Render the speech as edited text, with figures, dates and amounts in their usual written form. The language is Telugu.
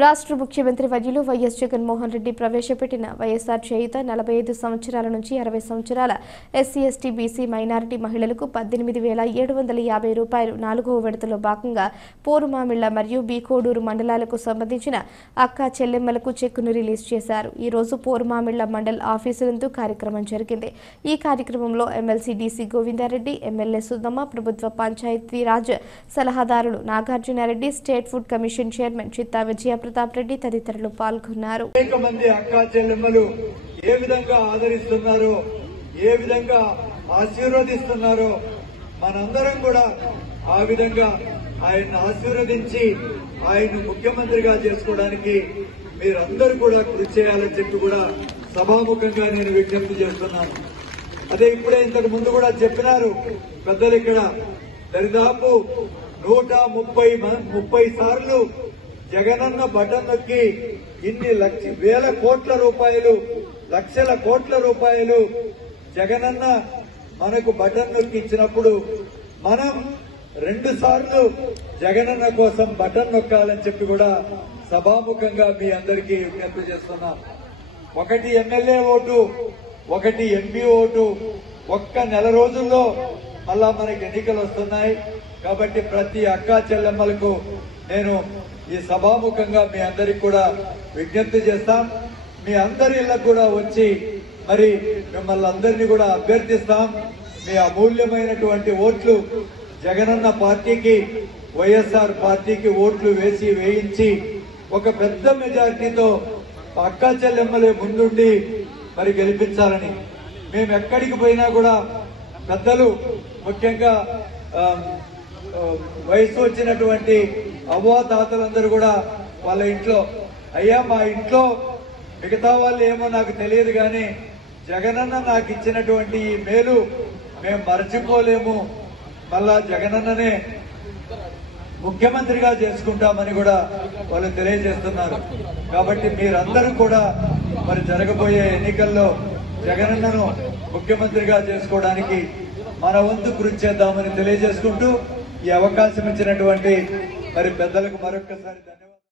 రాష్ట్ర ముఖ్యమంత్రి వర్యులు వైఎస్ జగన్మోహన్ రెడ్డి ప్రవేశపెట్టిన వైఎస్ఆర్ చేయుత 45 సంవత్సరాల నుంచి 60 సంవత్సరాల ఎస్సీ ఎస్టీ బీసీ మైనారిటీ మహిళలకు 18,750 రూపాయలు 4వ విడతలో భాగంగా పోరుమామిళ్ల మరియు బీకోడూరు మండలాలకు సంబంధించిన అక్క చెల్లెమ్మలకు చెక్కును రిలీజ్ చేశారు. ఈ రోజు పోరుమామిళ్ల మండల్ ఆఫీసు నందు కార్యక్రమం జరిగింది. ఈ కార్యక్రమంలో ఎమ్మెల్సీ డీసీ గోవిందారెడ్డి, ఎమ్మెల్యే సుద్దమ్మ, ప్రభుత్వ పంచాయతీరాజ్ సలహాదారులు Nagarjuna Reddy, state food commission chairman చిత్తా విజయ ప్రతాప్ రెడ్డి తదితరులు పాల్గొన్నారు. అనేక మంది అక్కా చెల్లెమ్మలు ఏ విధంగా ఆదరిస్తున్నారో, ఏ విధంగా ఆశీర్వదిస్తున్నారో మనందరం కూడా ఆ విధంగా ఆయన ఆశీర్వదించి ఆయన ముఖ్యమంత్రిగా చేసుకోవడానికి మీరందరూ కూడా కృషి చేయాలని చెప్పి కూడా సభాముఖంగా నేను విజ్ఞప్తి చేస్తున్నాను. అదే ఇప్పుడే ఇంతకు ముందు కూడా చెప్పినారు పెద్దలు, ఇక్కడ దరిదాపు 130 సార్లు జగనన్న బటన్ నొక్కి ఇన్ని వేల కోట్ల రూపాయలు, లక్షల కోట్ల రూపాయలు జగనన్న మనకు బటన్ నొక్కి ఇచ్చినప్పుడు మనం 2 సార్లు జగనన్న కోసం బటన్ నొక్కాలని చెప్పి కూడా సభాముఖంగా మీ అందరికీ విజ్ఞప్తి చేస్తున్నాం. ఒకటి ఎమ్మెల్యే ఓటు, ఒకటి ఎంపీ ఓటు. ఒక్క నెల రోజుల్లో మళ్ళా మనకి ఎన్నికలు వస్తున్నాయి కాబట్టి ప్రతి అక్కా చెల్లెమ్మలకు నేను ఈ సభాముఖంగా మీ అందరికి కూడా విజ్ఞప్తి చేస్తాం. మీ అందరి ఇళ్లకు కూడా వచ్చి మరి మిమ్మల్ని అందరినీ కూడా అభ్యర్థిస్తాం. మీ అమూల్యమైనటువంటి ఓట్లు జగనన్న పార్టీకి, వైఎస్ఆర్ పార్టీకి ఓట్లు వేయించి ఒక పెద్ద మెజారిటీతో అక్కా చెల్లెమ్మలే ముందుండి మరి గెలిపించాలని. మేము ఎక్కడికి పోయినా కూడా పెద్దలు, ముఖ్యంగా వయసు వచ్చినటువంటి అవ్వాతాతలందరూ కూడా వాళ్ళ ఇంట్లో, అయ్యా మా ఇంట్లో మిగతా వాళ్ళు ఏమో నాకు తెలియదు కానీ జగనన్న నాకు ఇచ్చినటువంటి ఈ మేలు మేము మర్చిపోలేము, మళ్ళా జగనన్ననే ముఖ్యమంత్రిగా చేసుకుంటామని కూడా వాళ్ళు తెలియజేస్తున్నారు. కాబట్టి మీరందరూ కూడా మరి జరగబోయే ఎన్నికల్లో జగనన్నను ముఖ్యమంత్రిగా చేసుకోవడానికి మన వంతు కృషి చేద్దామని తెలియజేసుకుంటూ ఈ అవకాశం ఇచ్చినటువంటి మరి పెద్దలకు మరొక్కసారి ధన్యవాదాలు.